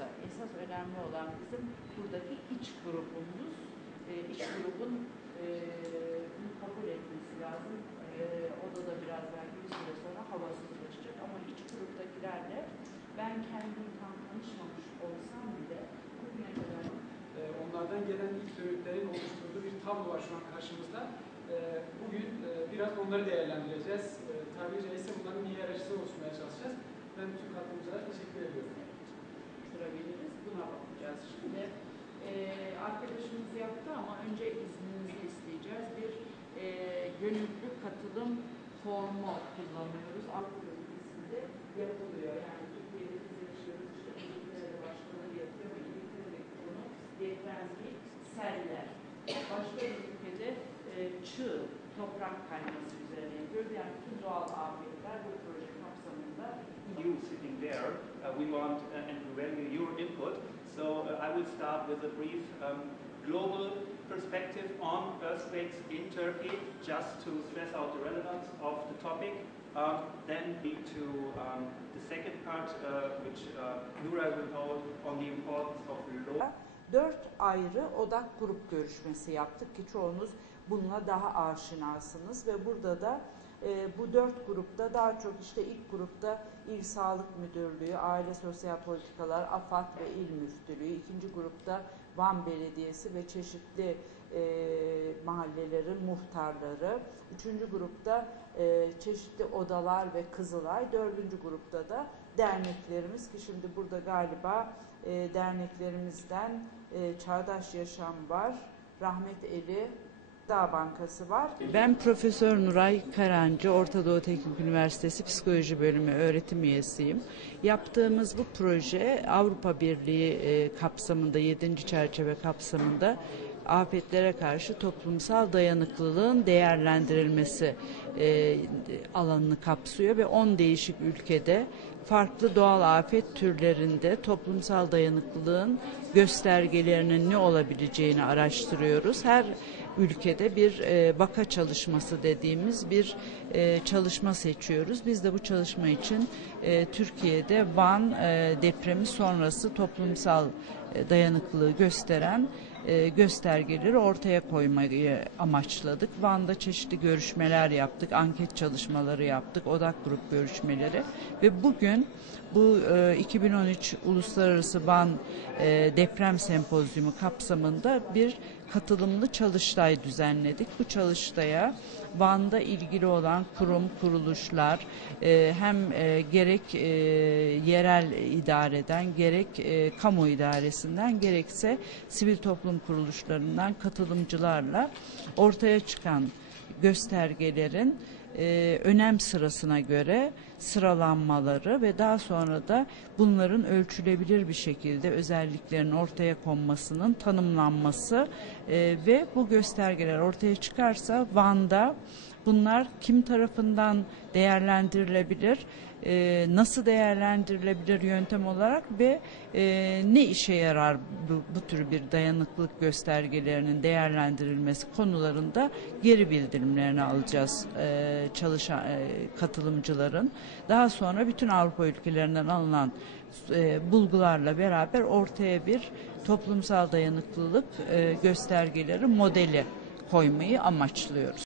yoksa esas önemli olan bizim buradaki iç grubumuz, iç grubun bunu kabul etmesi lazım. Odada biraz belki bir süre sonra havasızlaşacak ama iç gruptakilerle ben kendim tam tanışmamış olsam bile bugüne kadar onlardan gelen ilk dönütlerin oluşturduğu bir tablo var şu an karşımızda. Bugün biraz onları değerlendireceğiz. Tabiri caizse bunların hiyerarşisini oluşturmaya çalışacağız. Ben bütün katılımcılara teşekkür ediyorum. Oluşturabiliriz. Buna bakacağız şimdi. Arkadaşımız yaptı ama önce izninizi isteyeceğiz. Bir gönüllü katılım formu kullanıyoruz. Avrupa ülkesinde yapılıyor. Yani Türkiye'de biz yaşıyoruz. İşte İngiltere'de başkaları yapıyor ve İngiltere'deki konu depremlik seller. Başka bir ülkede çığ, toprak kayması üzerine yapıyoruz. Yani bütün doğal afetler bu proje kapsamında. You sitting there, we want and we value your input. So I will start with a brief global perspective on earthquakes in Turkey, just to stress out the relevance of the topic. Then to the second part, which Nura will hold on the importance of law. 4 ayrı odak grup görüşmesi yaptık ki çoğunuz bununla daha aşinasınız ve burada da bu 4 grupta daha çok işte ilk grupta İl Sağlık Müdürlüğü, Aile Sosyal Politikalar, AFAD ve İl Müftülüğü, ikinci grupta Van Belediyesi ve çeşitli mahallelerin muhtarları, üçüncü grupta çeşitli odalar ve Kızılay, dördüncü grupta da derneklerimiz ki şimdi burada galiba derneklerimizden Çağdaş Yaşam var, Rahmet Eli Dağ Bankası var. Ben Profesör Nuray Karancı, Orta Doğu Teknik Üniversitesi Psikoloji Bölümü öğretim üyesiyim. Yaptığımız bu proje Avrupa Birliği kapsamında, 7. çerçeve kapsamında afetlere karşı toplumsal dayanıklılığın değerlendirilmesi alanını kapsıyor ve 10 değişik ülkede farklı doğal afet türlerinde toplumsal dayanıklılığın göstergelerinin ne olabileceğini araştırıyoruz. Her ülkede bir vaka çalışması dediğimiz bir çalışma seçiyoruz. Biz de bu çalışma için Türkiye'de Van depremi sonrası toplumsal dayanıklılığı gösteren göstergeleri ortaya koymayı amaçladık. Van'da çeşitli görüşmeler yaptık, anket çalışmaları yaptık, odak grup görüşmeleri ve bugün bu 2013 Uluslararası Van Deprem Sempozyumu kapsamında bir katılımlı çalıştay düzenledik. Bu çalıştaya Van'da ilgili olan kurum, kuruluşlar hem gerek yerel idareden, gerek kamu idaresinden, gerekse sivil toplum kuruluşlarından katılımcılarla ortaya çıkan göstergelerin önem sırasına göre sıralanmaları ve daha sonra da bunların ölçülebilir bir şekilde özelliklerinin ortaya konmasının tanımlanması ve bu göstergeler ortaya çıkarsa Van'da bunlar kim tarafından değerlendirilebilir, nasıl değerlendirilebilir yöntem olarak ve ne işe yarar bu tür bir dayanıklılık göstergelerinin değerlendirilmesi konularında geri bildirimlerini alacağız çalışan katılımcıların. Daha sonra bütün Avrupa ülkelerinden alınan bulgularla beraber ortaya bir toplumsal dayanıklılık göstergeleri modeli koymayı amaçlıyoruz.